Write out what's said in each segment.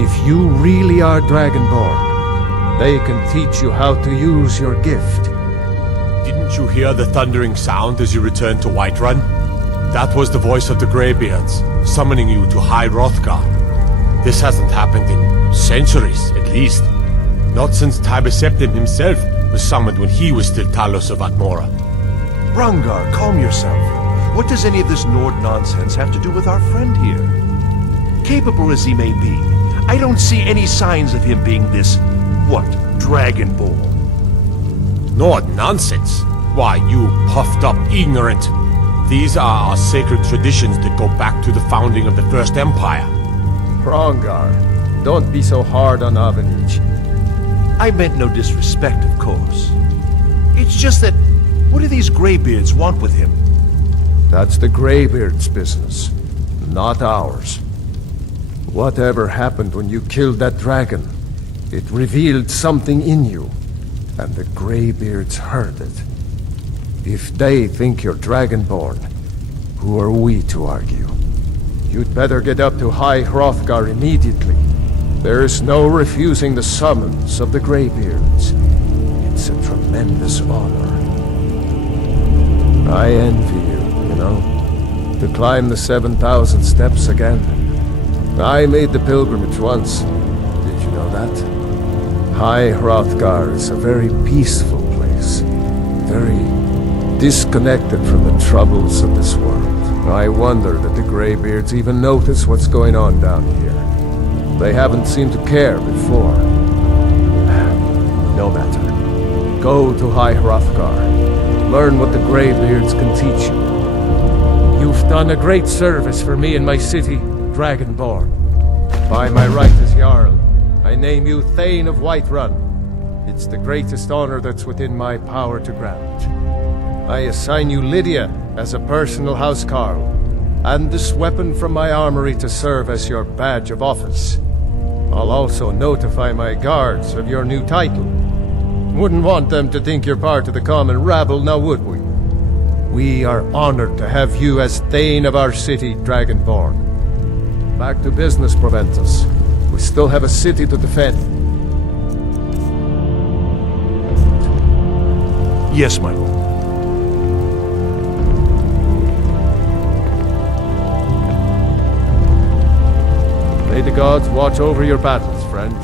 If you really are Dragonborn, they can teach you how to use your gift. Didn't you hear the thundering sound as you returned to Whiterun? That was the voice of the Greybeards, summoning you to High Hrothgar. This hasn't happened in centuries, at least. Not since Tibeseptim himself was summoned when he was still Talos of Atmora. Rangar, calm yourself. What does any of this Nord nonsense have to do with our friend here? Capable as he may be, I don't see any signs of him being this, Dragonborn. Nord nonsense? Why, you puffed up ignorant. These are our sacred traditions that go back to the founding of the First Empire. Hrongar, don't be so hard on Avenich. I meant no disrespect, of course. It's just that, what do these Greybeards want with him? That's the Greybeards' business, not ours. Whatever happened when you killed that dragon, it revealed something in you, and the Greybeards heard it. If they think you're Dragonborn, who are we to argue? You'd better get up to High Hrothgar immediately. There is no refusing the summons of the Greybeards. It's a tremendous honor. I envy you, you know, to climb the 7,000 steps again. I made the pilgrimage once. Did you know that? High Hrothgar is a very peaceful place. Very disconnected from the troubles of this world. I wonder that the Greybeards even notice what's going on down here. They haven't seemed to care before. No matter. Go to High Hrothgar. Learn what the Greybeards can teach you. You've done a great service for me and my city, Dragonborn. By my right as Jarl, I name you Thane of Whiterun. It's the greatest honor that's within my power to grant. I assign you Lydia as a personal housecarl, and this weapon from my armory to serve as your badge of office. I'll also notify my guards of your new title. Wouldn't want them to think you're part of the common rabble, now would we? We are honored to have you as Thane of our city, Dragonborn. Back to business, Proventus. We still have a city to defend. Yes, my lord. May the gods watch over your battles, friend.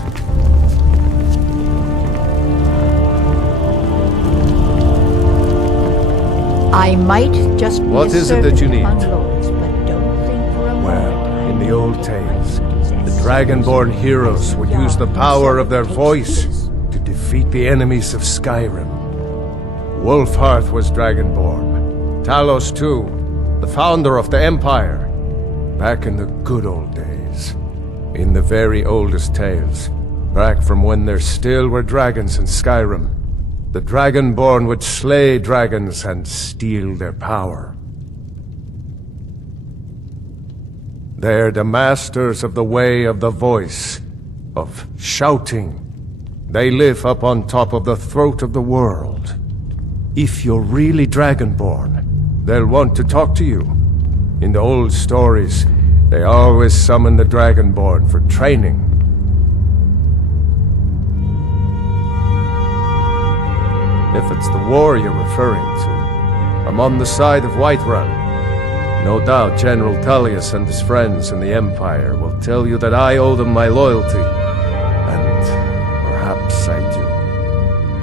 I might just be What a is it that you servant need? among lords, but don't think for a moment Well, in the old tales, the possess Dragonborn heroes would use the power of their takes voice this. to defeat the enemies of Skyrim. Wolfhearth was Dragonborn. Talos too, the founder of the Empire. Back in the good old days. In the very oldest tales. Back from when there still were dragons in Skyrim. The Dragonborn would slay dragons and steal their power. They're the masters of the way of the voice, of shouting. They live up on top of the throat of the world. If you're really Dragonborn, they'll want to talk to you. In the old stories, they always summon the Dragonborn for training. If it's the war you're referring to, I'm on the side of Whiterun. No doubt General Tullius and his friends in the Empire will tell you that I owe them my loyalty. And perhaps I do.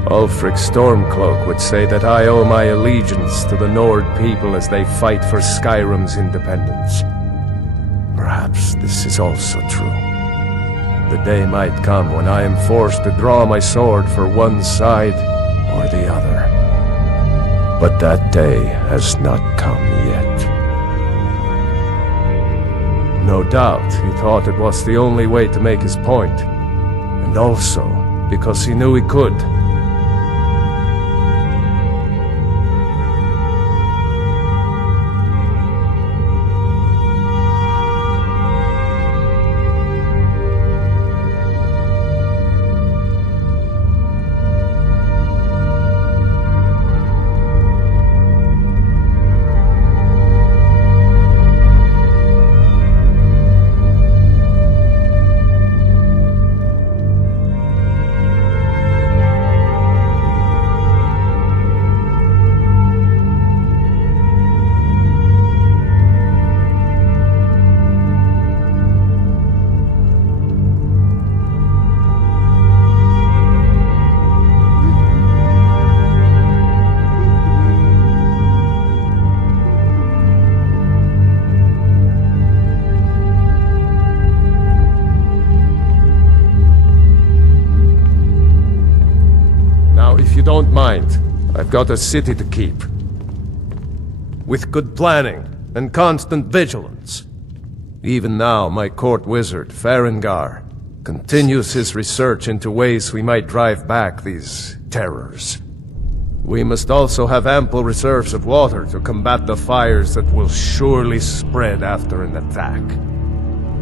Ulfric Stormcloak would say that I owe my allegiance to the Nord people as they fight for Skyrim's independence. Perhaps this is also true. The day might come when I am forced to draw my sword for one side or the other. But that day has not come yet. No doubt he thought it was the only way to make his point, and also because he knew he could. you don't mind. I've got a city to keep. With good planning and constant vigilance. Even now, my court wizard, Farengar, continues his research into ways we might drive back these terrors. We must also have ample reserves of water to combat the fires that will surely spread after an attack.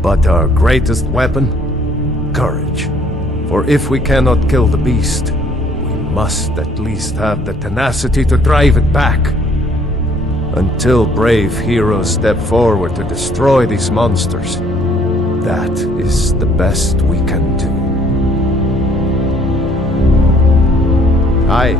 But our greatest weapon? Courage. For if we cannot kill the beast, we must at least have the tenacity to drive it back. Until brave heroes step forward to destroy these monsters, that is the best we can do. Aye.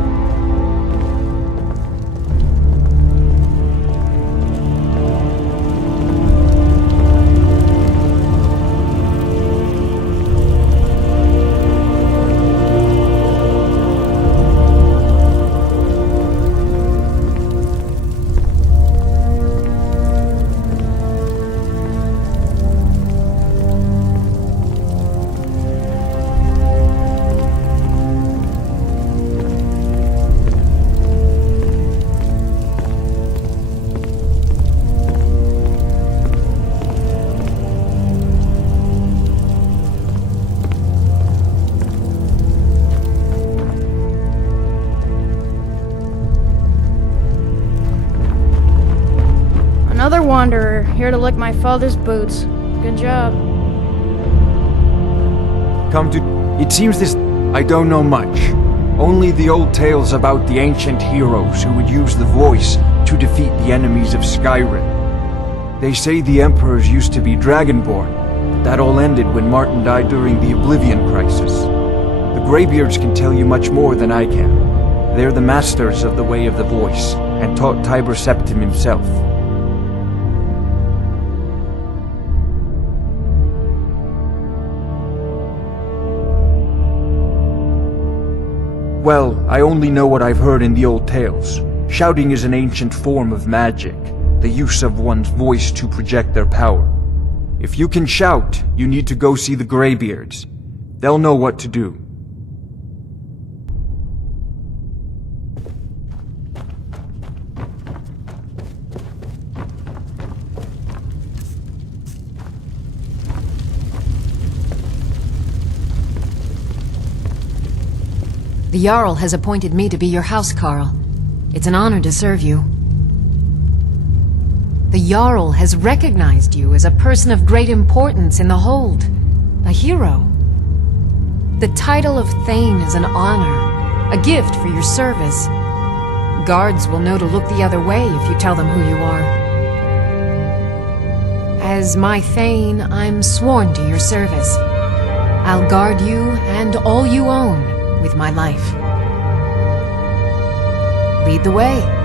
Another wanderer, here to lick my father's boots. Good job. Come to... It seems this... I don't know much. Only the old tales about the ancient heroes who would use the voice to defeat the enemies of Skyrim. They say the emperors used to be dragonborn, but that all ended when Martin died during the Oblivion Crisis. The Greybeards can tell you much more than I can. They're the masters of the way of the voice, and taught Tiber Septim himself. Well, I only know what I've heard in the old tales. Shouting is an ancient form of magic, the use of one's voice to project their power. If you can shout, you need to go see the Greybeards. They'll know what to do. The Jarl has appointed me to be your housecarl. It's an honor to serve you. The Jarl has recognized you as a person of great importance in the Hold. A hero. The title of Thane is an honor, a gift for your service. Guards will know to look the other way if you tell them who you are. As my Thane, I'm sworn to your service. I'll guard you and all you own with my life. Lead the way.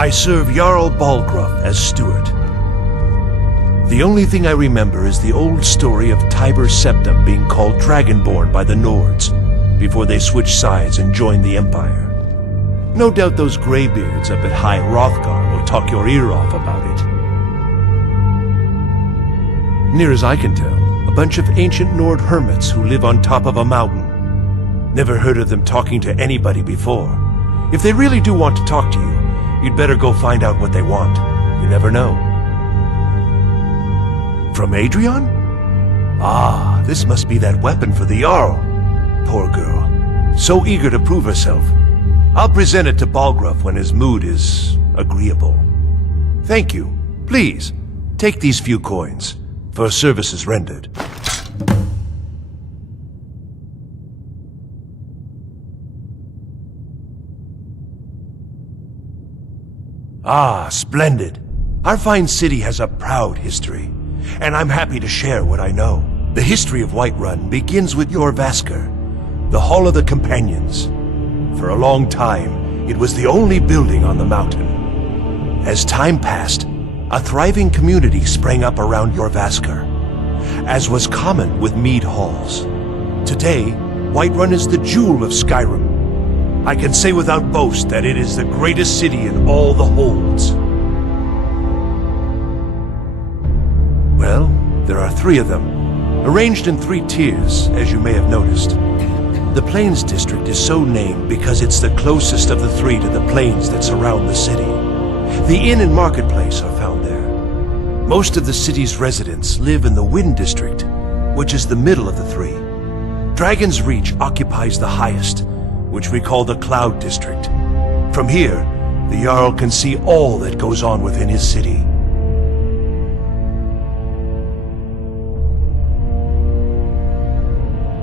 I serve Jarl Balgruuf as steward. The only thing I remember is the old story of Tiber Septim being called Dragonborn by the Nords before they switched sides and joined the Empire. No doubt those Greybeards up at High Hrothgar will talk your ear off about it. Near as I can tell, a bunch of ancient Nord hermits who live on top of a mountain. Never heard of them talking to anybody before. If they really do want to talk to you, you'd better go find out what they want. You never know. From Adrian? Ah, this must be that weapon for the Jarl. Poor girl. So eager to prove herself. I'll present it to Balgruuf when his mood is agreeable. Thank you. Please, take these few coins for services rendered. Ah, splendid. Our fine city has a proud history, and I'm happy to share what I know. The history of Whiterun begins with Jorrvaskr, the Hall of the Companions. For a long time, it was the only building on the mountain. As time passed, a thriving community sprang up around Jorrvaskr, as was common with mead halls. Today, Whiterun is the jewel of Skyrim. I can say without boast that it is the greatest city in all the holds. Well, there are 3 of them, arranged in 3 tiers, as you may have noticed. The Plains District is so named because it's the closest of the 3 to the plains that surround the city. The inn and marketplace are found there. Most of the city's residents live in the Wind District, which is the middle of the 3. Dragon's Reach occupies the highest, which we call the Cloud District. From here, the Jarl can see all that goes on within his city.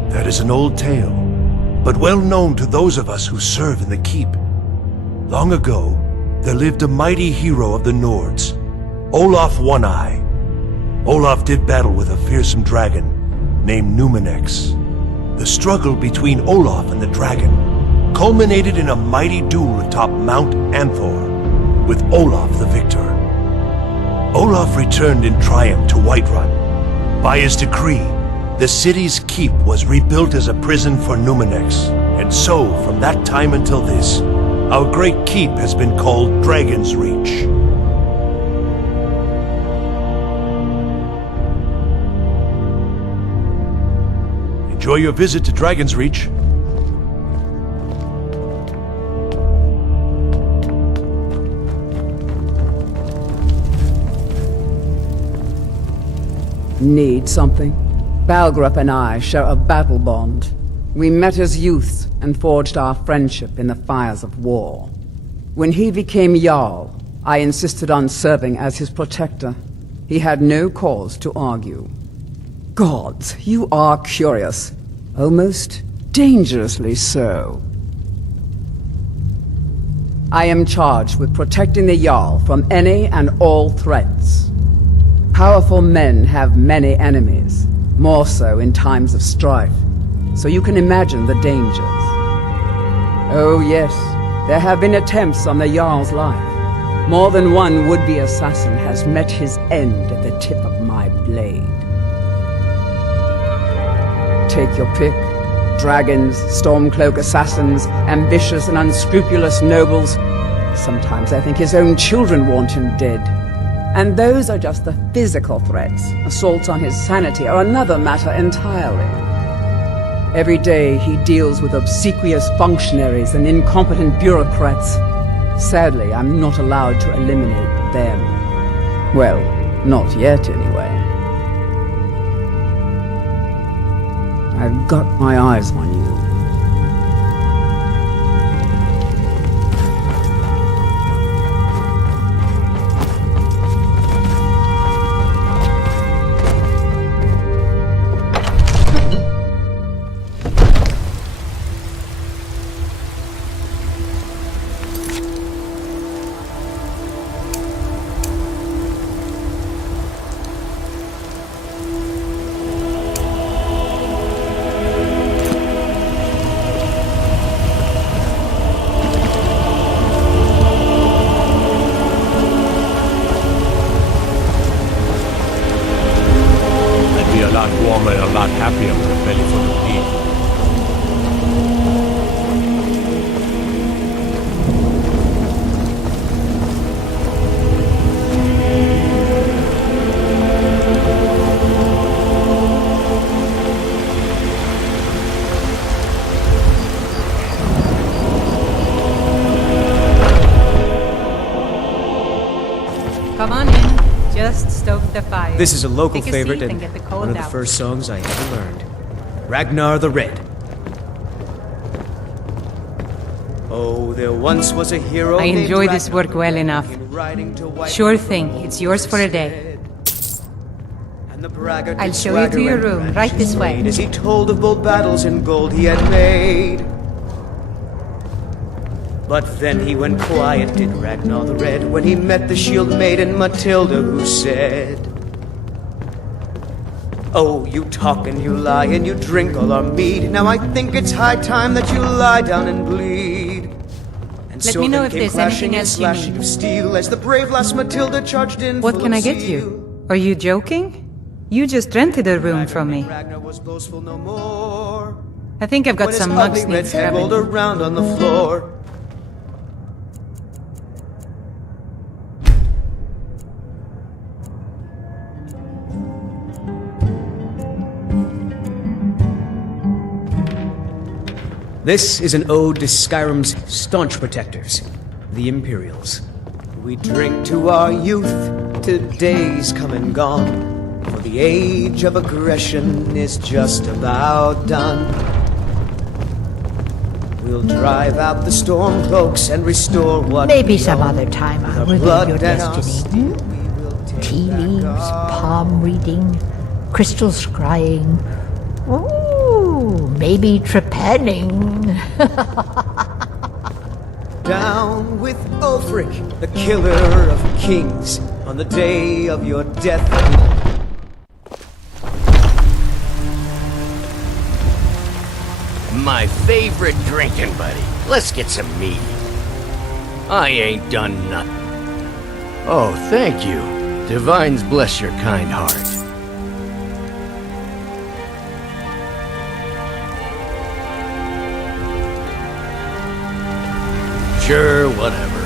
That is an old tale, but well known to those of us who serve in the keep. Long ago, there lived a mighty hero of the Nords, Olaf One-Eye. Olaf did battle with a fearsome dragon named Numenex. The struggle between Olaf and the dragon culminated in a mighty duel atop Mount Anthor, with Olaf the victor. Olaf returned in triumph to Whiterun. By his decree, the city's keep was rebuilt as a prison for Numenex, and so, from that time until this, our great keep has been called Dragon's Reach. Enjoy your visit to Dragon's Reach. Need something? Balgrup and I share a battle bond. We met as youths and forged our friendship in the fires of war. When he became Jarl, I insisted on serving as his protector. He had no cause to argue. Gods, you are curious. Almost dangerously so. I am charged with protecting the Jarl from any and all threats. Powerful men have many enemies, more so in times of strife, so you can imagine the dangers. Oh yes, there have been attempts on the Jarl's life. More than one would-be assassin has met his end at the tip of my blade. Take your pick. Dragons, Stormcloak assassins, ambitious and unscrupulous nobles. Sometimes I think his own children want him dead. And those are just the physical threats. Assaults on his sanity are another matter entirely. Every day he deals with obsequious functionaries and incompetent bureaucrats. Sadly, I'm not allowed to eliminate them. Well, not yet anyway. I've got my eyes on you. Warmer and a lot happier with a belly full of meat. Come on in. Just stoke the fire. This is a local Take a favorite seat and get the cold one of the out. first songs I ever learned. Ragnar the Red. Oh, there once was a hero I named enjoy this Ragnar work well the Red, enough. riding to White Sure River thing, it's yours for a day. said. And the braggart I'll did show you to swagger your and room, brandish right his this way. blade as he told of bold battles in gold he had made. But then he went quiet, did Ragnar the Red, when he met the shield maiden Matilda, who said, "Oh, you talk and you lie and you drink all our mead. Now I think it's high time that you lie down and bleed." And Let so me know then if came there's crashing anything and else you slashing need. of steel as the brave lass Matilda charged in. What full can of I get zeal. you? Are you joking? You just rented a room from me. Ragnar was boastful no more. I think I've got When his some ugly mugs red need head rolled scrubbing. around on the floor. This is an ode to Skyrim's staunch protectors, the Imperials. We drink to our youth, to days come and gone, for the age of aggression is just about done. We'll drive out the Stormcloaks and restore what Maybe we some own. other time With I'll our reveal blood your and our destiny. steel, we will take Tea back leaves, our palm reading, crystal scrying. Ooh, maybe trepanning. Down with Ulfric, the killer of kings, on the day of your death. My favorite drinking buddy. Let's get some mead. I ain't done nothing. Oh, thank you. Divines bless your kind heart. Sure, whatever.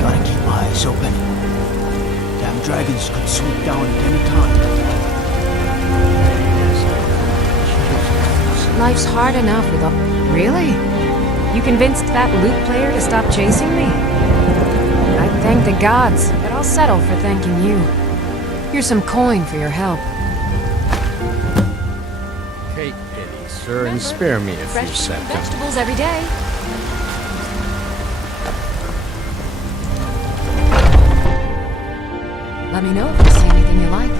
Gotta keep my eyes open. Damn dragons could swoop down at any time. Life's hard enough with all... Really? You convinced that lute player to stop chasing me? I'd thank the gods, but I'll settle for thanking you. Here's some coin for your help. Take pity, sir, and spare me a few Fresh seconds. vegetables every day. Let me know if you see anything you like.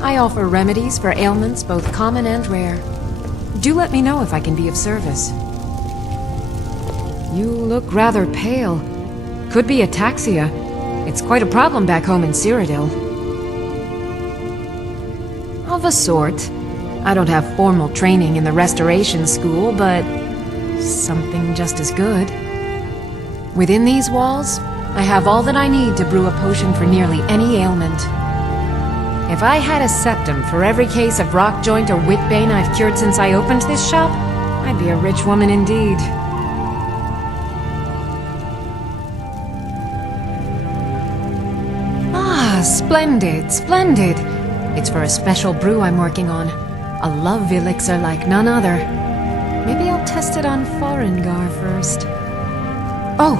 I offer remedies for ailments both common and rare. Do let me know if I can be of service. You look rather pale. Could be ataxia. It's quite a problem back home in Cyrodiil. Of a sort. I don't have formal training in the restoration school, but something just as good. Within these walls, I have all that I need to brew a potion for nearly any ailment. If I had a septum for every case of rock joint or whitbane I've cured since I opened this shop, I'd be a rich woman indeed. Ah, splendid, splendid. It's for a special brew I'm working on. A love elixir like none other. Maybe I'll test it on Forengar first. Oh,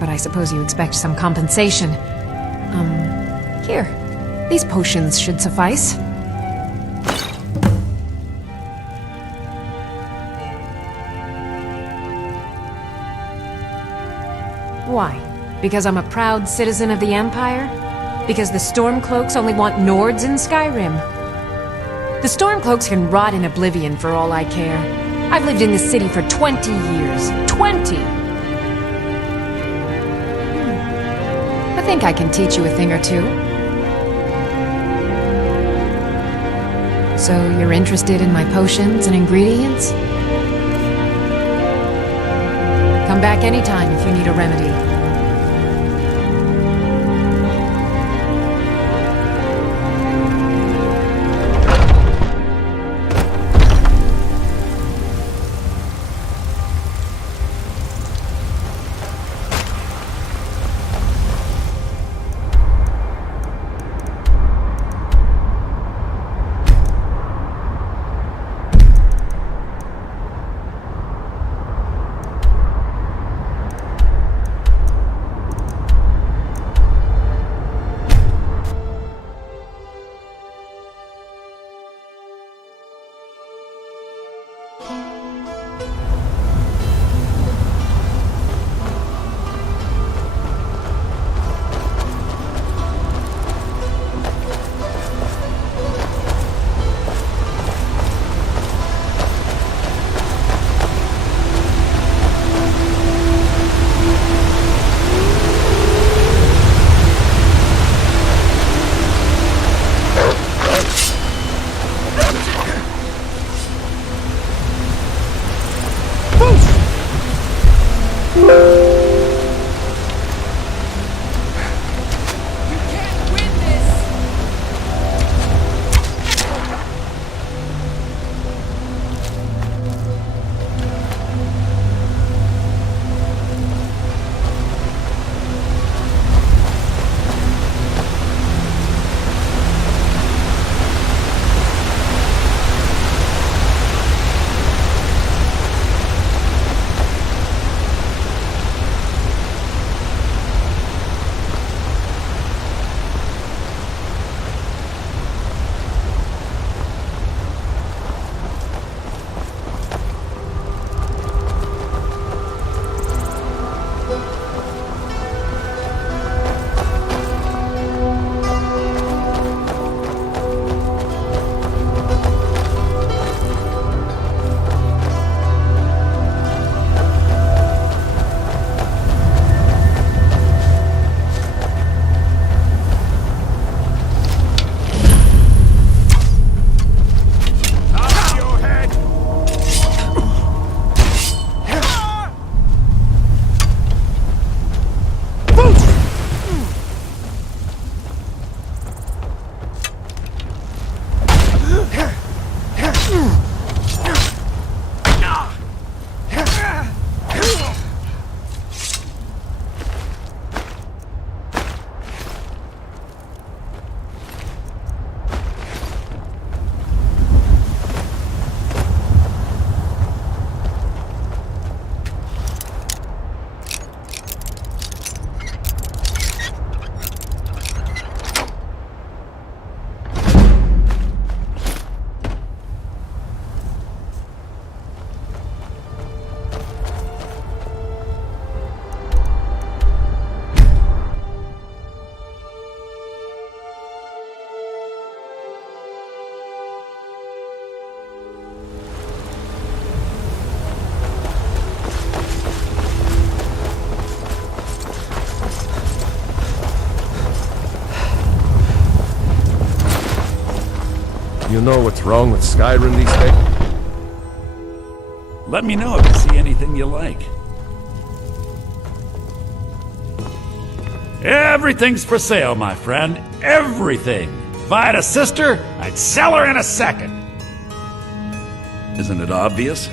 but I suppose you expect some compensation. Here. These potions should suffice. Why? Because I'm a proud citizen of the Empire? Because the Stormcloaks only want Nords in Skyrim? The Stormcloaks can rot in oblivion for all I care. I've lived in this city for 20 years. 20! I think I can teach you a thing or two. So you're interested in my potions and ingredients? Come back anytime if you need a remedy. You know what's wrong with Skyrim these days? Let me know if you see anything you like. Everything's for sale, my friend. Everything. If I had a sister, I'd sell her in a second. Isn't it obvious?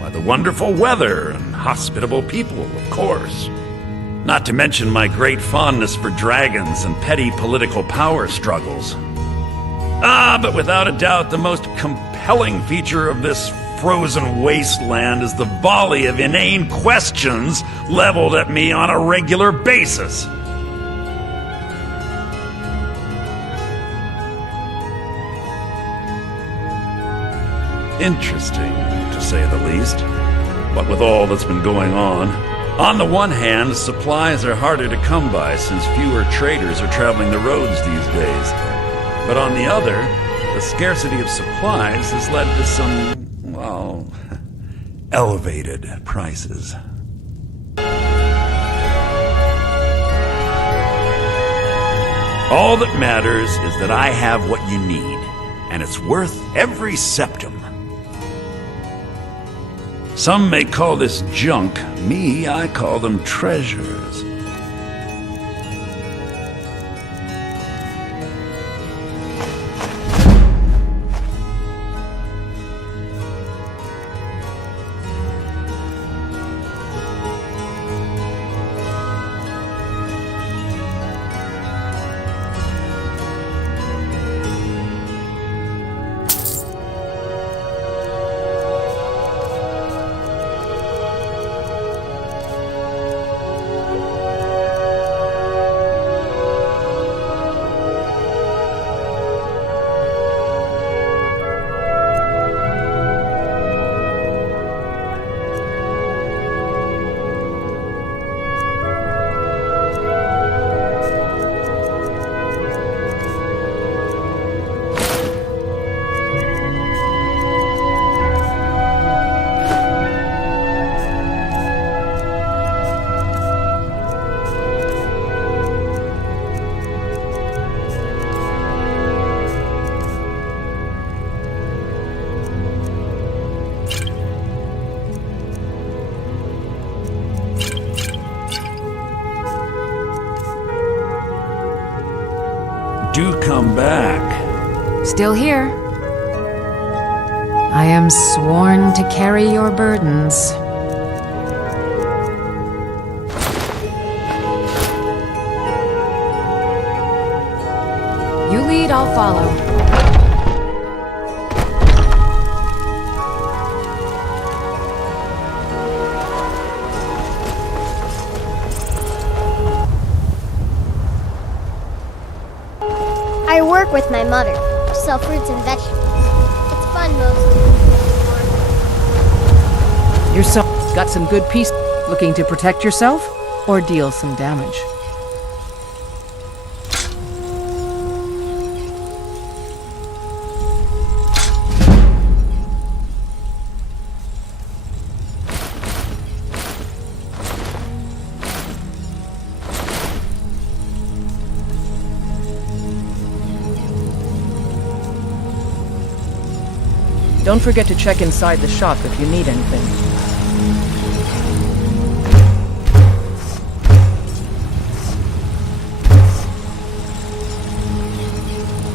Why, the wonderful weather and hospitable people, of course. Not to mention my great fondness for dragons and petty political power struggles. But without a doubt, the most compelling feature of this frozen wasteland is the volley of inane questions leveled at me on a regular basis. Interesting, to say the least. What with all that's been going on the one hand, supplies are harder to come by since fewer traders are traveling the roads these days. But on the other, the scarcity of supplies has led to some, well, elevated prices. All that matters is that I have what you need, and it's worth every septum. Some may call this junk. Me, I call them treasures. Do come back. Still here. I am sworn to carry your burdens. You lead, I'll follow. I work with my mother, sell fruits and vegetables. It's fun mostly. Your son got some good peace. Looking to protect yourself or deal some damage? Don't forget to check inside the shop if you need anything.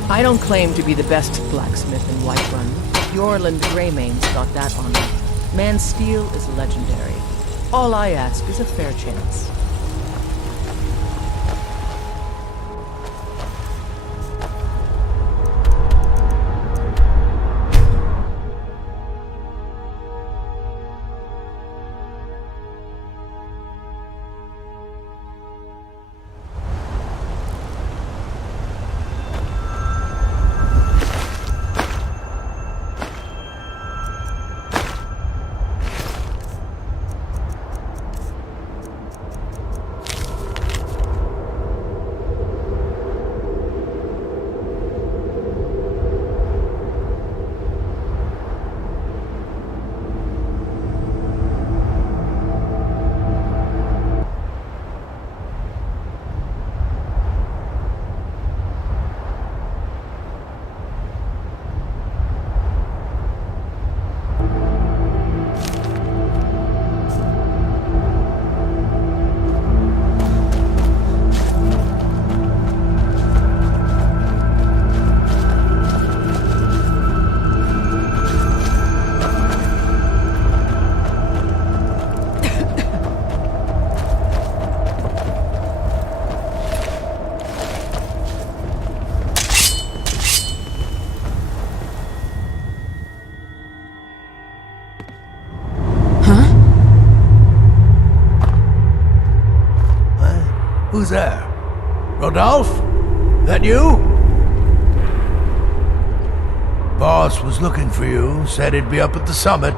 I don't claim to be the best blacksmith in Whiterun. Yorland Greymane's got that on me. Man's steel is legendary. All I ask is a fair chance. Who's there? Rodolphe? That you? Boss was looking for you, said he'd be up at the summit.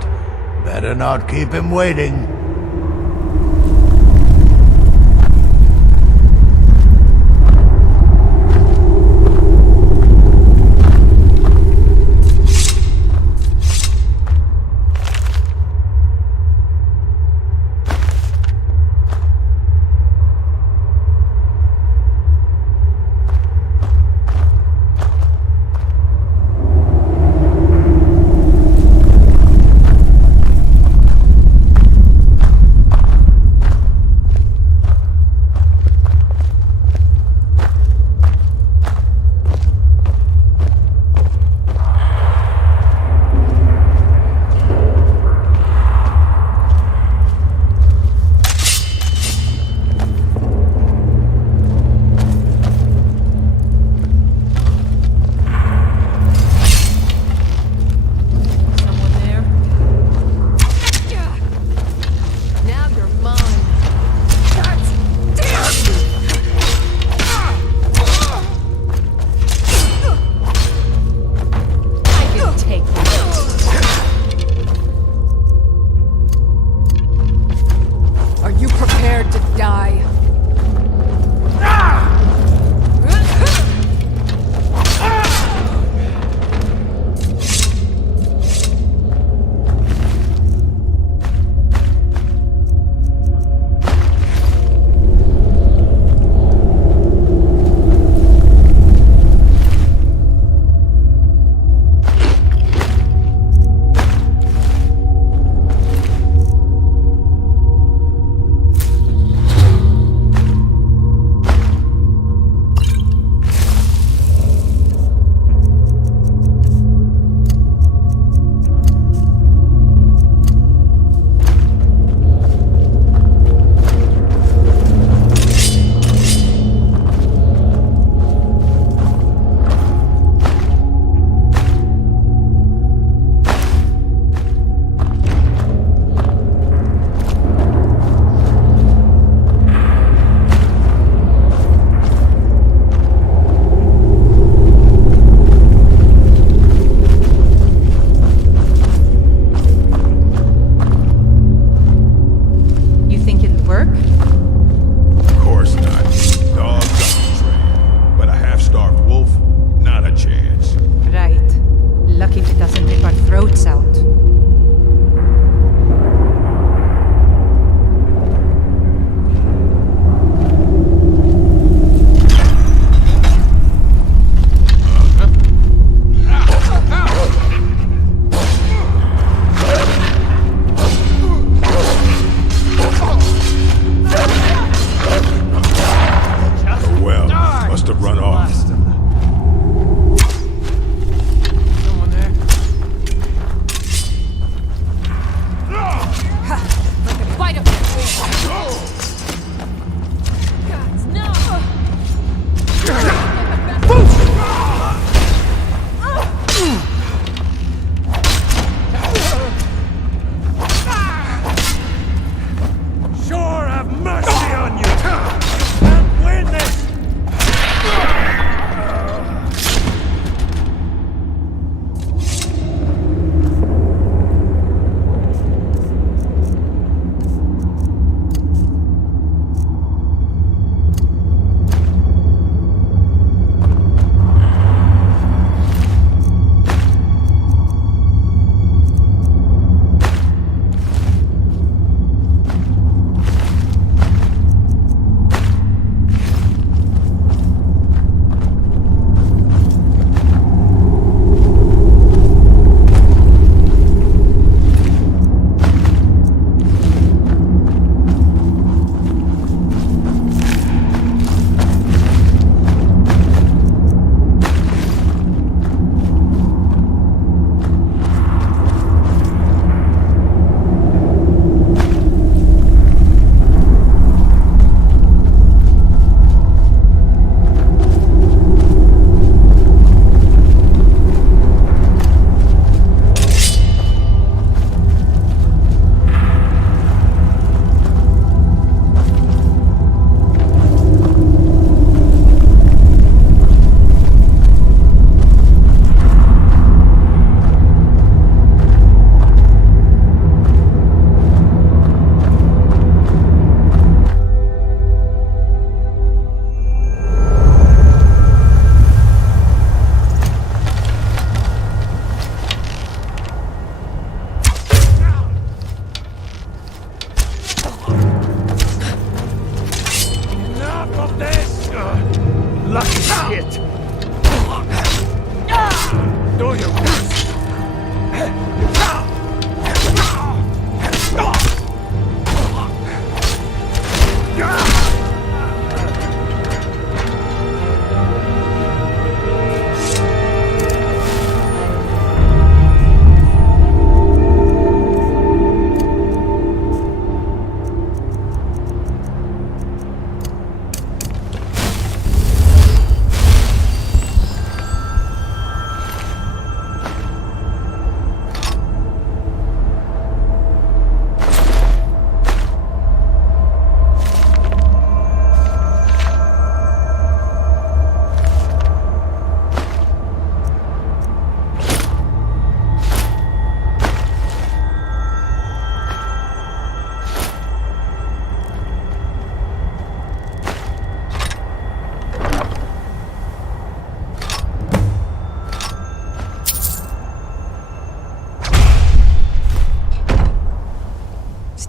Better not keep him waiting.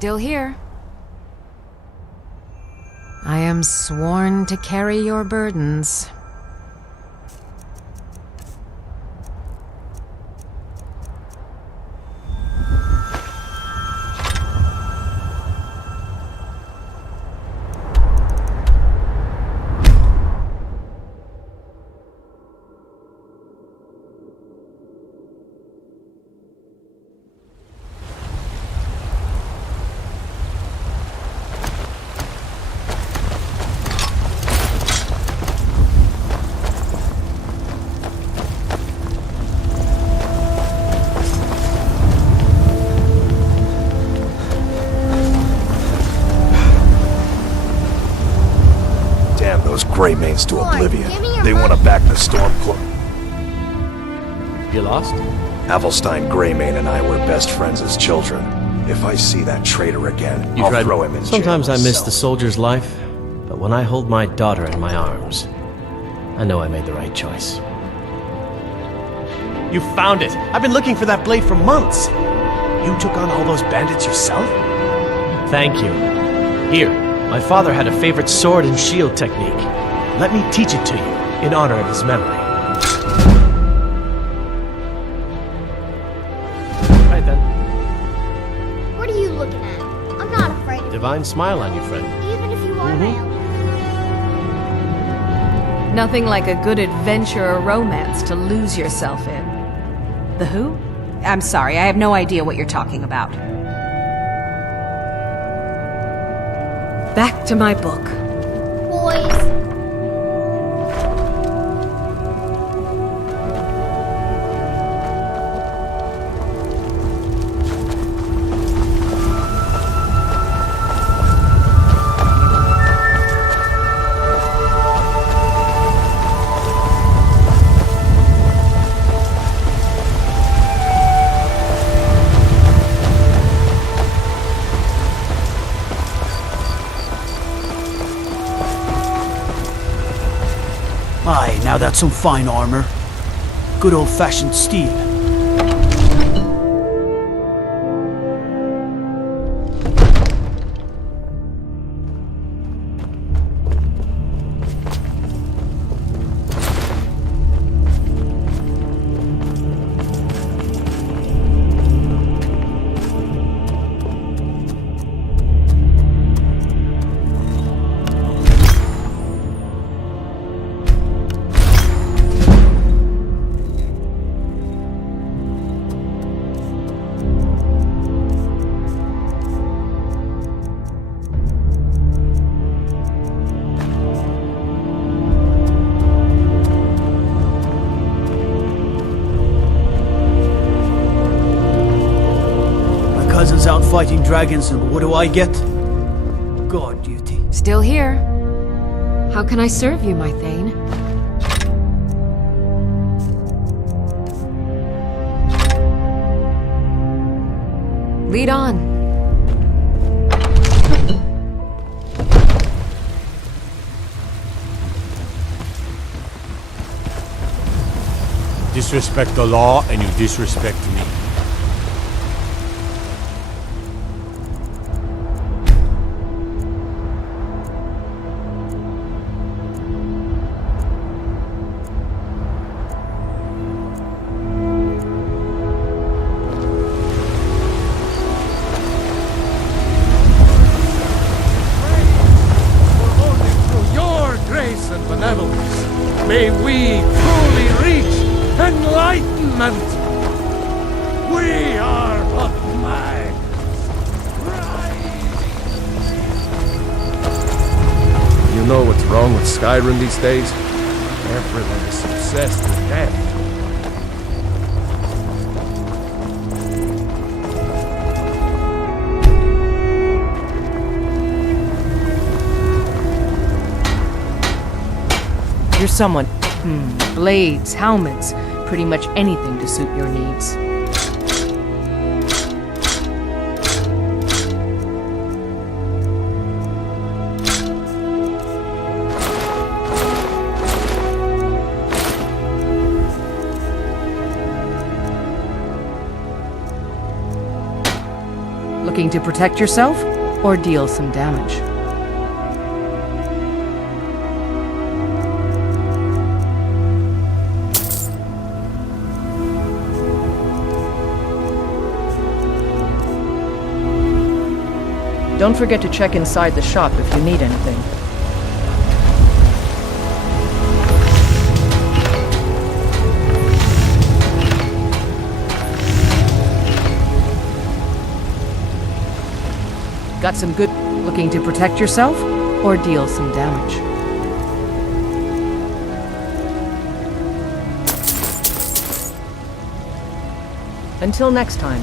Still here. I am sworn to carry your burdens. Those Greymanes to oblivion. give me your They want to money. back the Stormcloak. You lost? Avelstein Greymane and I were best friends as children. If I see that traitor again, You I'll tried- throw him in jail Sometimes I miss myself. the soldier's life, but when I hold my daughter in my arms, I know I made the right choice. You found it! I've been looking for that blade for months! You took on all those bandits yourself? Thank you. Here, my father had a favorite sword and shield technique. Let me teach it to you, in honor of his memory. Right then. What are you looking at? I'm not afraid of you, Divine smile on you, friend. even if you are my elder. Nothing like a good adventure or romance to lose yourself in. The who? I'm sorry, I have no idea what you're talking about. Back to my book. Boys, Aye, now that's some fine armor. Good old-fashioned steel. Cousin's out fighting dragons, and what do I get? Guard duty. Still here. How can I serve you, my Thane? Lead on. Disrespect the law and you disrespect me. And benevolence, may we truly reach enlightenment. We are but man. You know what's wrong with Skyrim these days? Everyone is obsessed with death. You're someone. Blades, helmets, pretty much anything to suit your needs. Looking to protect yourself or deal some damage? Don't forget to check inside the shop if you need anything. Got some good... Looking to protect yourself or deal some damage? Until next time.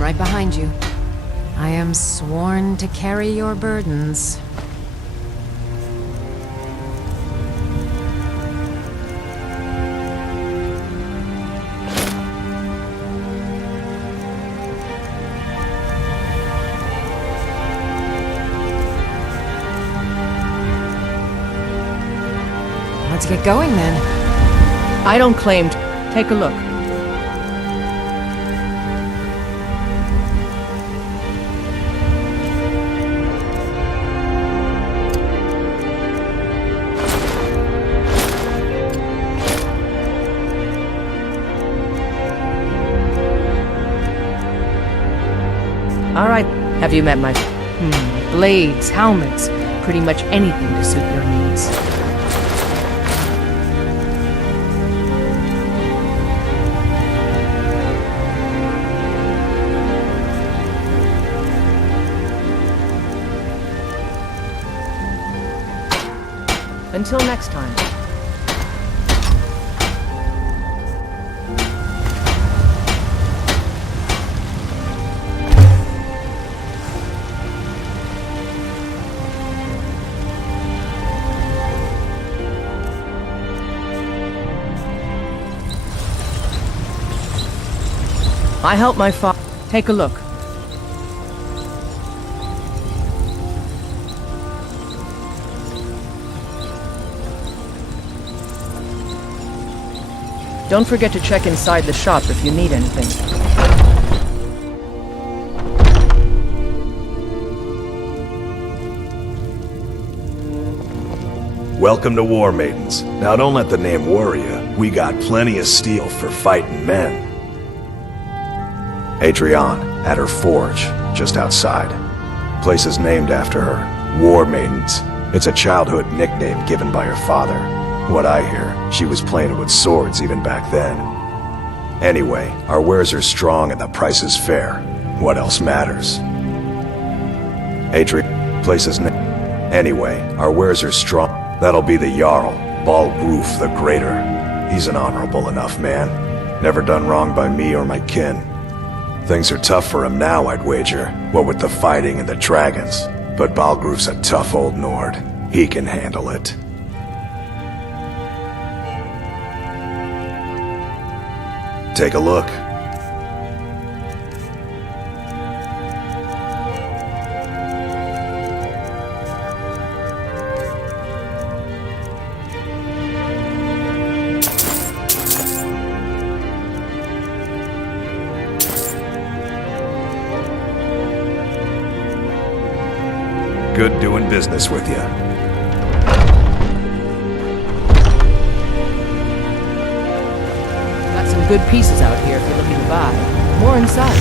Right behind you. I am sworn to carry your burdens. Let's get going then. I don't claim. Take a look. All right. Have you met my... Blades, helmets, pretty much anything to suit your needs. Until next time. I help my father. Take a look. Don't forget to check inside the shop if you need anything. Welcome to War Maidens. Now don't let the name worry you. We got plenty of steel for fighting men. Adrienne, at her forge, just outside. Place is named after her. War Maidens. It's a childhood nickname given by her father. What I hear, she was playing with swords even back then. Anyway, our wares are strong and the price is fair. What else matters? Adrienne, place is named... Anyway, our wares are strong. That'll be the Jarl, Balgruf the Greater. He's an honorable enough man. Never done wrong by me or my kin. Things are tough for him now, I'd wager, what with the fighting and the dragons. But Balgruf's a tough old Nord. He can handle it. Take a look. good doing business with you. Got some good pieces out here if you're looking to buy. More inside.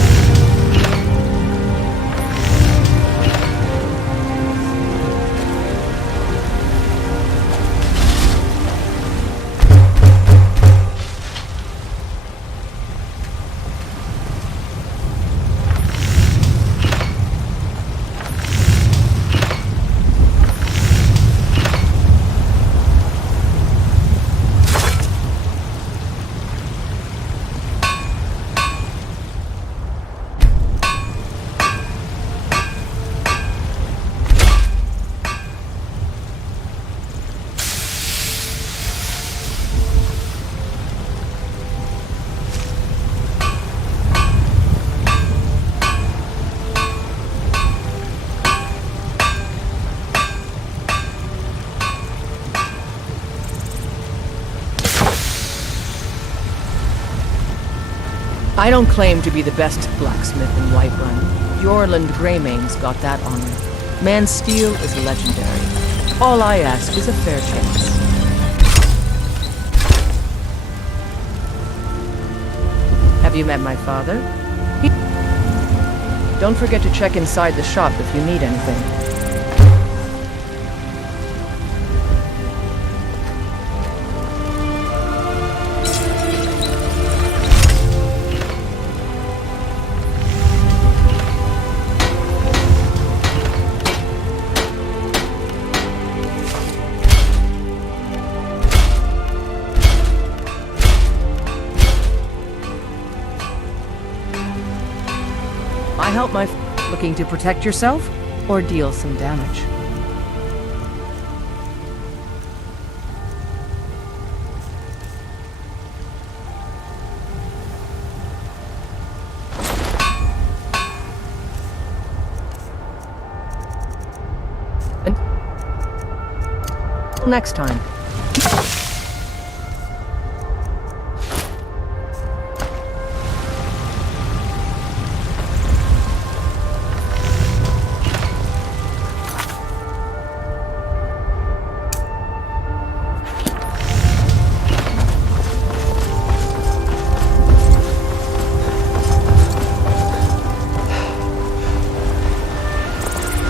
I don't claim to be the best blacksmith in Whiterun. Yorland Greymane's got that honor. Man's steel is legendary. All I ask is a fair chance. Have you met my father? Don't forget to check inside the shop if you need anything. I help my looking to protect yourself or deal some damage. Until next time.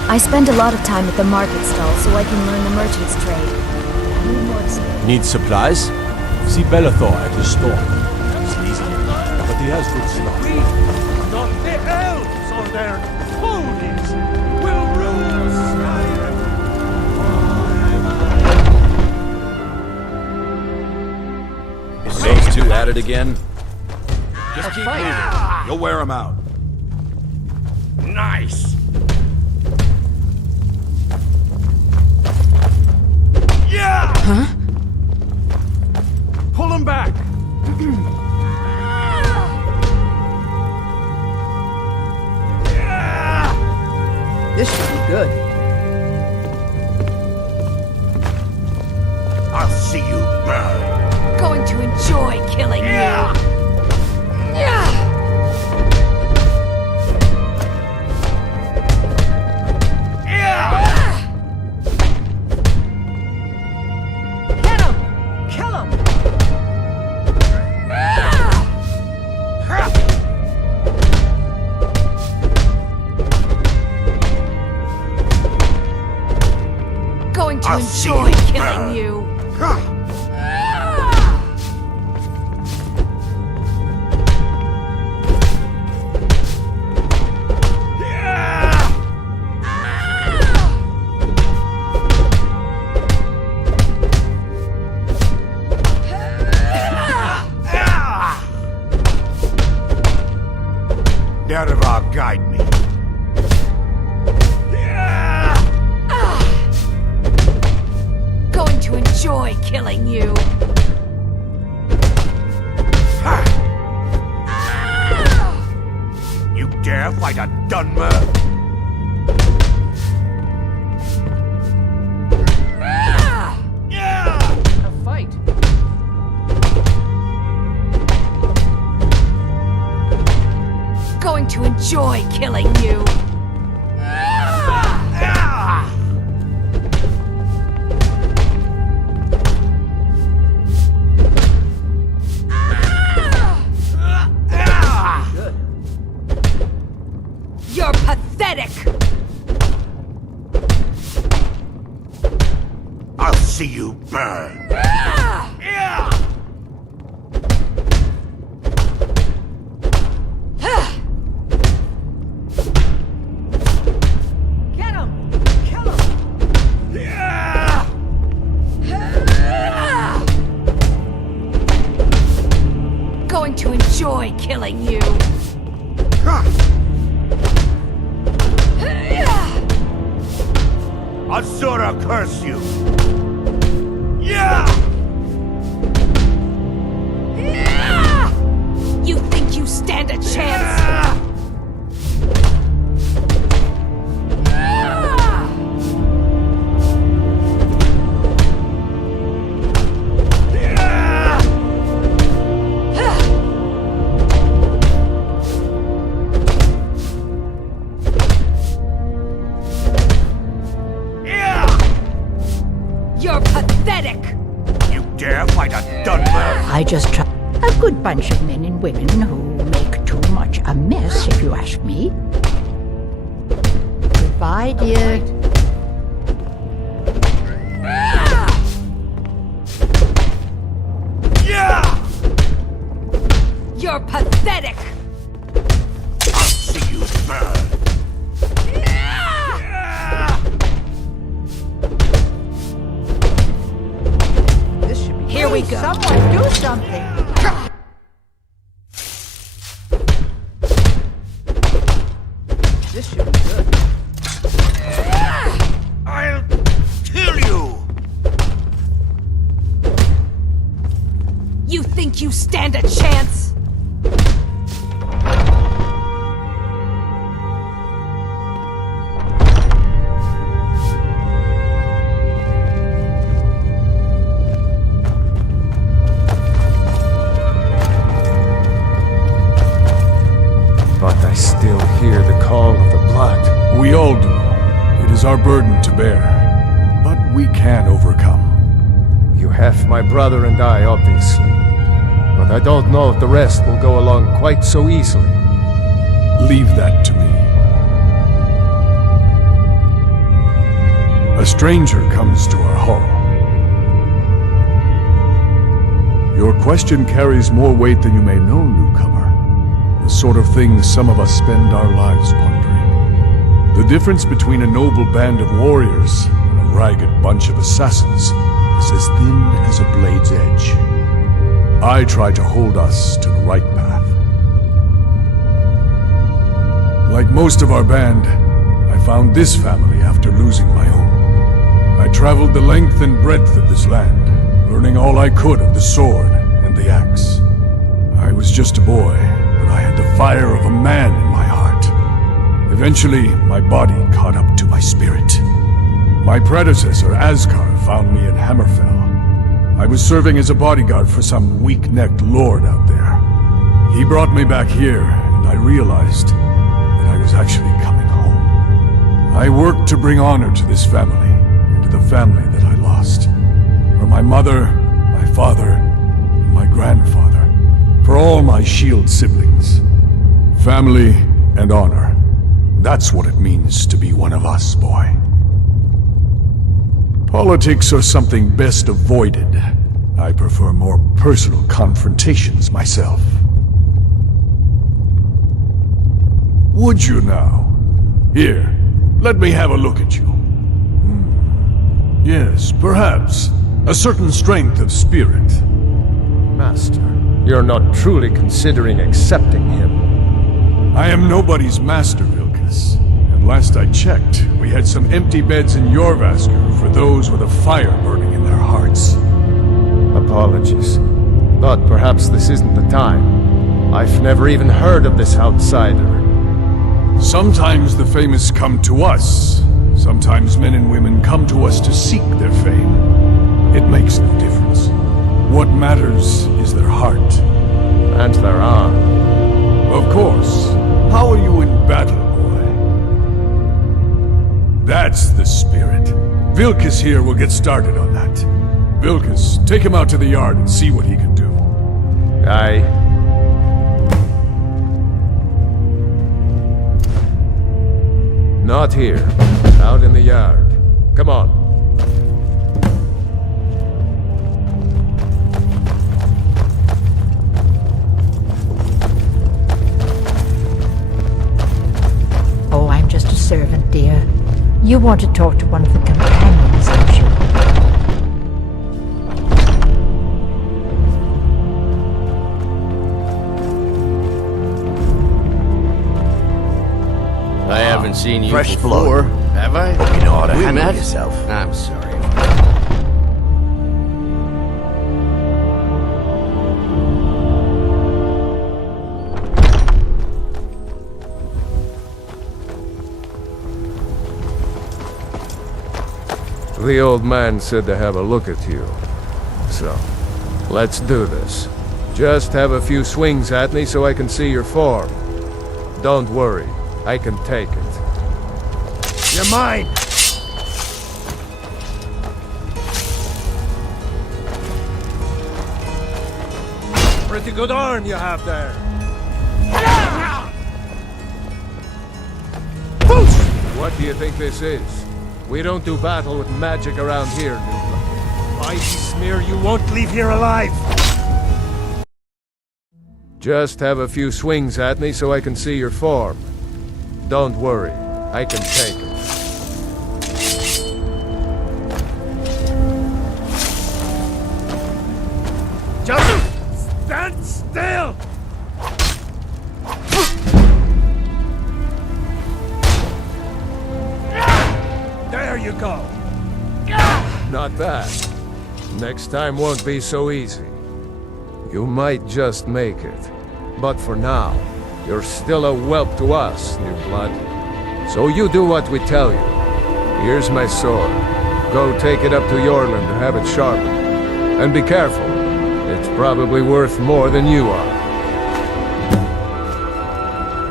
I spend a lot of time at the market stall so I can learn the merchant's trade. Need supplies? See Bellathor at his store. Sleazy, but he has good stuff. We, not the elves or their ponies, will rule Skyrim forever. Those two at it again? Just keep moving. You'll wear them out. Nice! Yeah! Huh? Pull him back! This should be good. I'll see you burn. Going to enjoy killing you. Yeah. Going to enjoy killing you. Derivar, guide me. Going to enjoy killing you. You dare fight a Dunmer? A fight. Going to enjoy killing you. burn! Get him! Kill him! Going to enjoy killing you. Asura curse you! You think you stand a chance? You're pathetic! You dare fight a Dunmer? I just try. A good bunch of men and women who make too much a mess, if you ask me. Goodbye, dear. You're pathetic! I'll see you burn! Here we go. Someone do something. This should be good. I'll kill you! You think you stand a chance? But I still hear the call of the blood. We all do. It is our burden to bear. But we can overcome. You have my brother and I, obviously. But I don't know if the rest will go along quite so easily. Leave that to me. A stranger comes to our hall. Your question carries more weight than you may know, newcomer. The sort of thing some of us spend our lives pondering. The difference between a noble band of warriors and a ragged bunch of assassins is as thin as a blade's edge. I try to hold us to the right path. Like most of our band, I found this family after losing my own. I traveled the length and breadth of this land, learning all I could of the sword and the axe. I was just a boy, but I had the fire of a man in my heart. Eventually, my body caught up to my spirit. My predecessor, Ascar, found me in Hammerfell. I was serving as a bodyguard for some weak-necked lord out there. He brought me back here, and I realized that I was actually coming home. I worked to bring honor to this family, and to the family that I lost. For my mother, my father, and my grandfather. For all my shield siblings. Family and honor. That's what it means to be one of us, boy. Politics are something best avoided. I prefer more personal confrontations myself. Would you now? Here, let me have a look at you. Yes, perhaps. A certain strength of spirit. Master, you're not truly considering accepting him. I am nobody's master, Vilkas. And last I checked, we had some empty beds in Jorvaskr for those with a fire burning in their hearts. Apologies. But perhaps this isn't the time. I've never even heard of this outsider. Sometimes the famous come to us. Sometimes men and women come to us to seek their fame. It makes no difference. What matters is their heart. And their arm. Of course. How are you in battle, boy? That's the spirit. Vilkas here will get started on that. Vilkas, take him out to the yard and see what he can do. Aye. Not here. Out in the yard. Come on. You want to talk to one of the companions, don't you? I haven't seen you fresh before, blood. have I? Hope you know how to We handle met? yourself. I'm sorry. The old man said to have a look at you. So, let's do this. Just have a few swings at me so I can see your form. Don't worry, I can take it. You're mine! Pretty good arm you have there. What do you think this is? We don't do battle with magic around here, Newblood. I smear you won't leave here alive! Just have a few swings at me so I can see your form. Don't worry, I can take it. Just stand still! There you go! Not bad. Next time won't be so easy. You might just make it. But for now, you're still a whelp to us, new blood. So you do what we tell you. Here's my sword. Go take it up to Yorland to have it sharpened. And be careful. It's probably worth more than you are.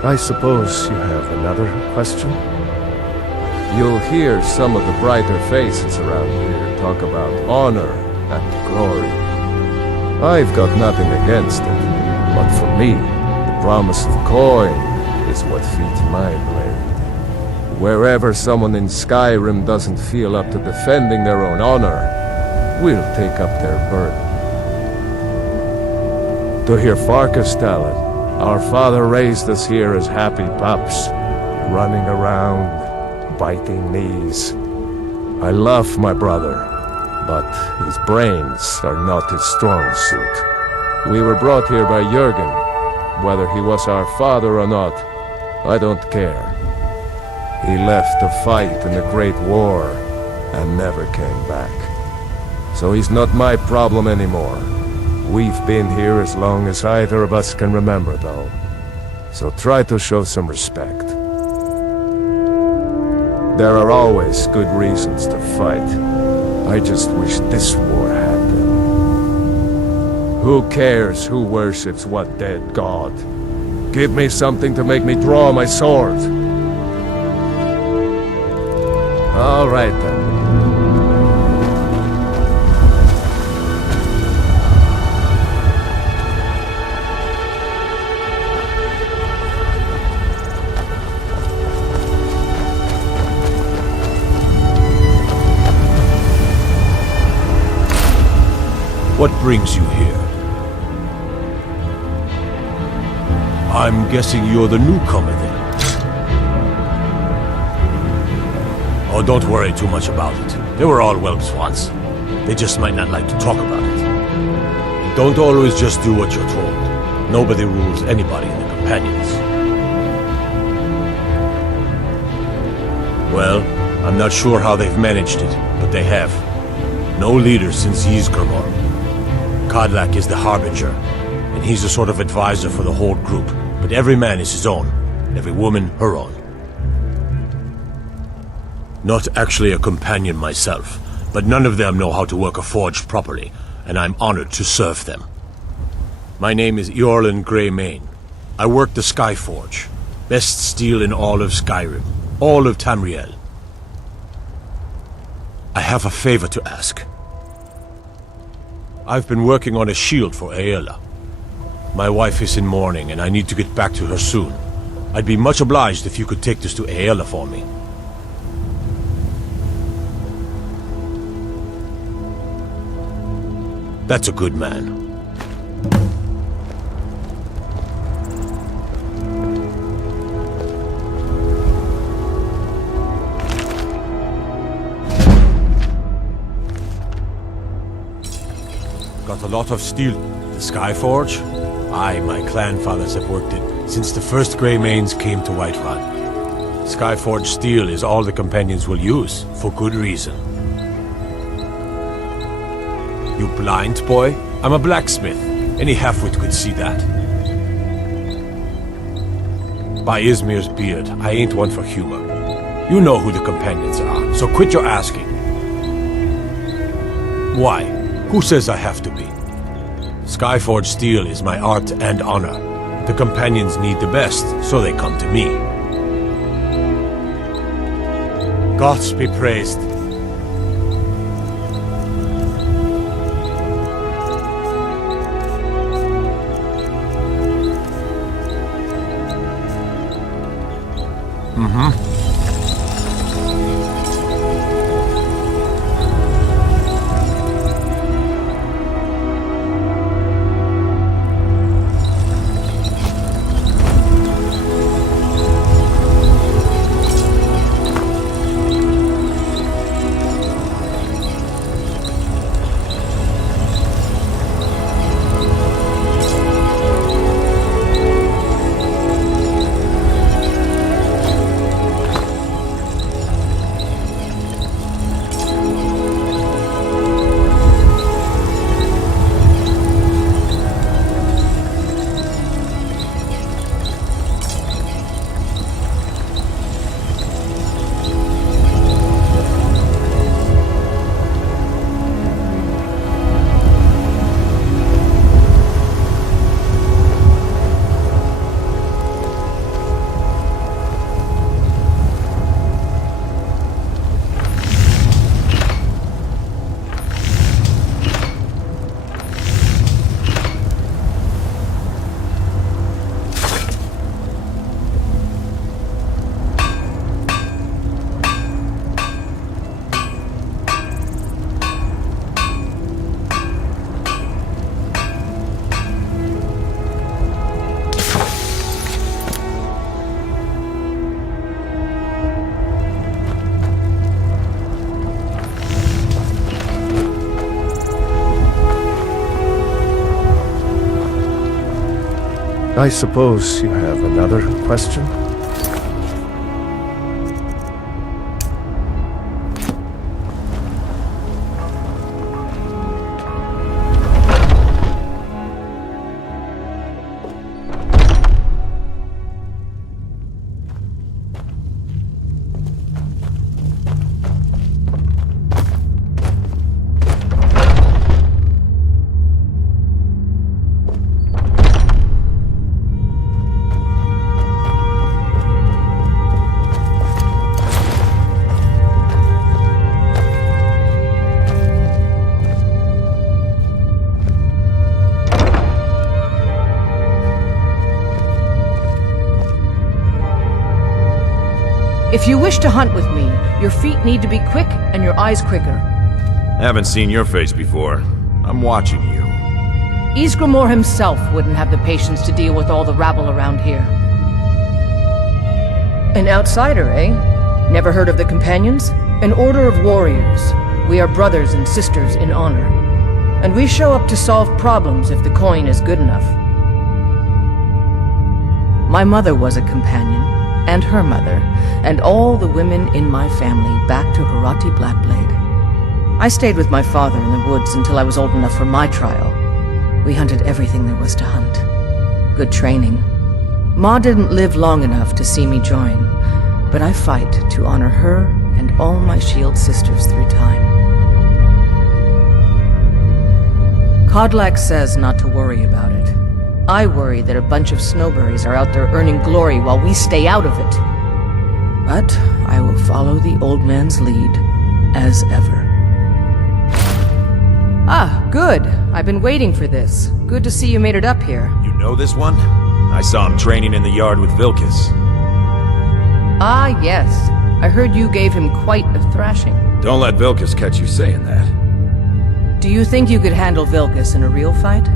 I suppose you have another question? You'll hear some of the brighter faces around here talk about honor and glory. I've got nothing against it, but for me, the promise of coin is what feeds my blade. Wherever someone in Skyrim doesn't feel up to defending their own honor, we'll take up their burden. To hear Farkas tell it, our father raised us here as happy pups, running around, biting knees. I love my brother, but his brains are not his strong suit. We were brought here by Jurgen. Whether he was our father or not, I don't care. He left to fight in the Great War and never came back. So he's not my problem anymore. We've been here as long as either of us can remember, though. So try to show some respect. There are always good reasons to fight. I just wish this war had them. Who cares who worships what dead god? Give me something to make me draw my sword. All right then. What brings you here? I'm guessing you're the newcomer then. Oh, don't worry too much about it. They were all whelps once. They just might not like to talk about it. And don't always just do what you're told. Nobody rules anybody in the companions. Well, I'm not sure how they've managed it, but they have. No leader since Ysgramor. Kodlak is the Harbinger, and he's a sort of advisor for the whole group, but every man is his own, every woman her own. Not actually a companion myself, but none of them know how to work a forge properly, and I'm honored to serve them. My name is Eorlund Greymane. I work the Skyforge, best steel in all of Skyrim, all of Tamriel. I have a favor to ask. I've been working on a shield for Aela. My wife is in mourning, and I need to get back to her soon. I'd be much obliged if you could take this to Aela for me. That's a good man. got a lot of steel. The Skyforge? I, my clan fathers have worked it since the first Greymanes came to Whiterun. Skyforge steel is all the companions will use, for good reason. You blind, boy? I'm a blacksmith. Any halfwit could see that. By Izmir's beard, I ain't one for humor. You know who the companions are, so quit your asking. Why? Who says I have to be? Skyforge steel is my art and honor. The companions need the best, so they come to me. Gods be praised. I suppose you have another question? If you wish to hunt with me, your feet need to be quick and your eyes quicker. Haven't seen your face before. I'm watching you. Ysgramor himself wouldn't have the patience to deal with all the rabble around here. An outsider, eh? Never heard of the Companions? An order of warriors. We are brothers and sisters in honor. And we show up to solve problems if the coin is good enough. My mother was a companion, and her mother, and all the women in my family back to Harati Blackblade. I stayed with my father in the woods until I was old enough for my trial. We hunted everything there was to hunt. Good training. Ma didn't live long enough to see me join, but I fight to honor her and all my shield sisters through time. Kodlak says not to worry about it. I worry that a bunch of snowberries are out there earning glory while we stay out of it. But I will follow the old man's lead, as ever. Ah, good. I've been waiting for this. Good to see you made it up here. You know this one? I saw him training in the yard with Vilkas. Ah, yes. I heard you gave him quite a thrashing. Don't let Vilkas catch you saying that. Do you think you could handle Vilkas in a real fight?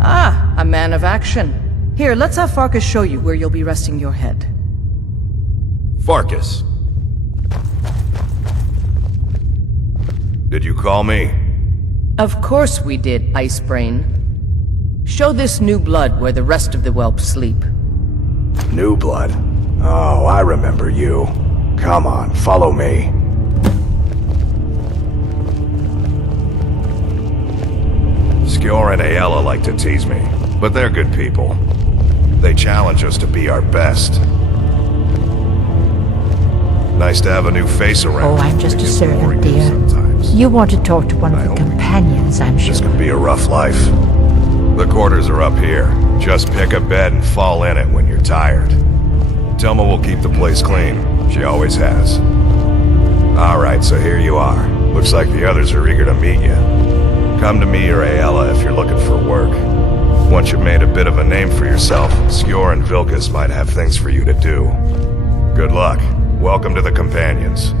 Ah, a man of action. Here, let's have Farkas show you where you'll be resting your head. Farkas. Did you call me? Of course we did, Icebrain. Show this new blood where the rest of the whelps sleep. New blood? Oh, I remember you. Come on, follow me. Skjor and Aella like to tease me, but they're good people. They challenge us to be our best. Nice to have a new face around. Oh, I'm just It a gets servant, boring dear. sometimes. You want to talk to one of the companions, I'm sure. This could be a rough life. The quarters are up here. Just pick a bed and fall in it when you're tired. Telma will keep the place clean. She always has. Alright, so here you are. Looks like the others are eager to meet you. Come to me or Aella if you're looking for work. Once you've made a bit of a name for yourself, Skjor and Vilkas might have things for you to do. Good luck. Welcome to the Companions.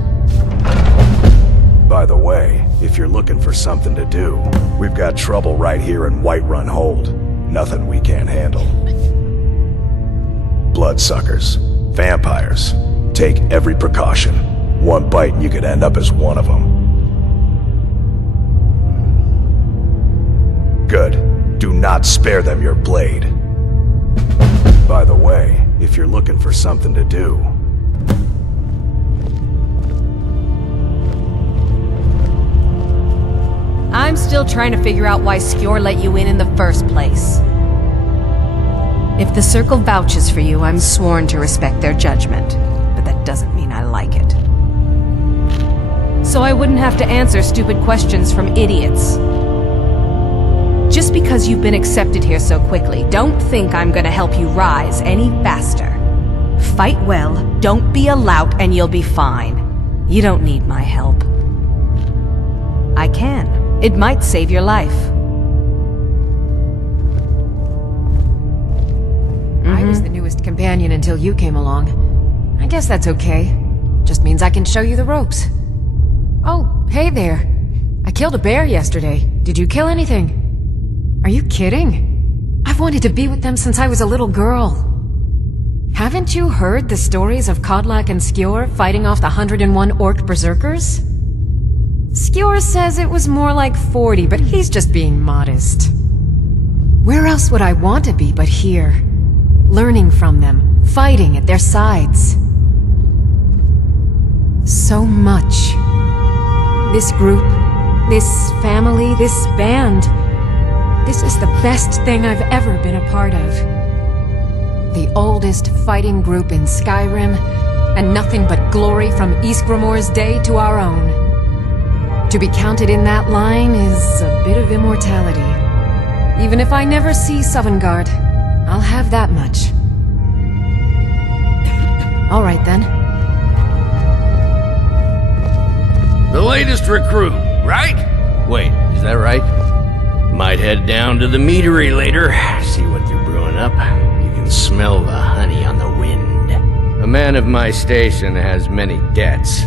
By the way, if you're looking for something to do, we've got trouble right here in Whiterun Hold. Nothing we can't handle. Bloodsuckers, vampires. Take every precaution. One bite and you could end up as one of them. Good. Do not spare them your blade. By the way, if you're looking for something to do, I'm still trying to figure out why Skjor let you in the first place. If the Circle vouches for you, I'm sworn to respect their judgment. But that doesn't mean I like it. So I wouldn't have to answer stupid questions from idiots. Just because you've been accepted here so quickly, don't think I'm gonna help you rise any faster. Fight well, don't be a lout, and you'll be fine. You don't need my help. I can. It might save your life. I was the newest companion until you came along. I guess that's okay. Just means I can show you the ropes. Oh, hey there. I killed a bear yesterday. Did you kill anything? Are you kidding? I've wanted to be with them since I was a little girl. Haven't you heard the stories of Kodlak and Skjor fighting off the 101 orc berserkers? Skjor says it was more like 40, but he's just being modest. Where else would I want to be but here? Learning from them, fighting at their sides. So much. This group, this family, this band. This is the best thing I've ever been a part of. The oldest fighting group in Skyrim, and nothing but glory from Ysgramor's day to our own. To be counted in that line is a bit of immortality. Even if I never see Sovngarde, I'll have that much. All right then. The latest recruit, right? Wait, is that right? Might head down to the meadery later, see what they're brewing up. You can smell the honey on the wind. A man of my station has many debts.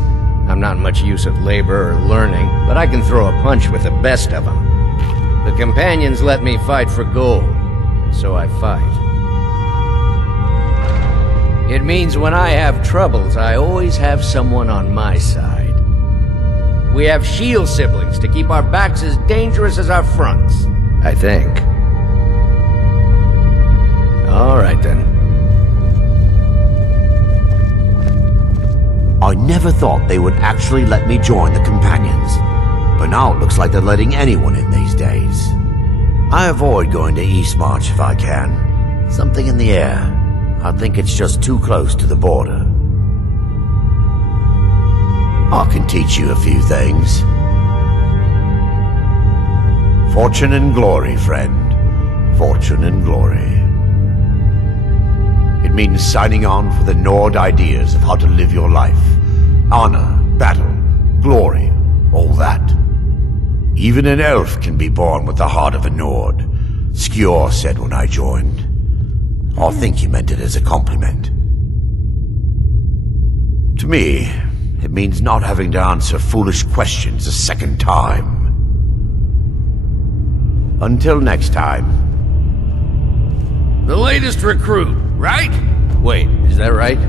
I'm not much use at labor or learning, but I can throw a punch with the best of them. The companions let me fight for gold, and so I fight. It means when I have troubles, I always have someone on my side. We have shield siblings to keep our backs as dangerous as our fronts, I think. All right then. I never thought they would actually let me join the Companions, but now it looks like they're letting anyone in these days. I avoid going to Eastmarch if I can. Something in the air. I think it's just too close to the border. I can teach you a few things. Fortune and glory, friend. Fortune and glory. It means signing on for the Nord ideas of how to live your life. Honor, battle, glory, all that. Even an elf can be born with the heart of a Nord, Skjor said when I joined. I think he meant it as a compliment. To me, it means not having to answer foolish questions a second time. Until next time. The latest recruit, right? Wait, is that right?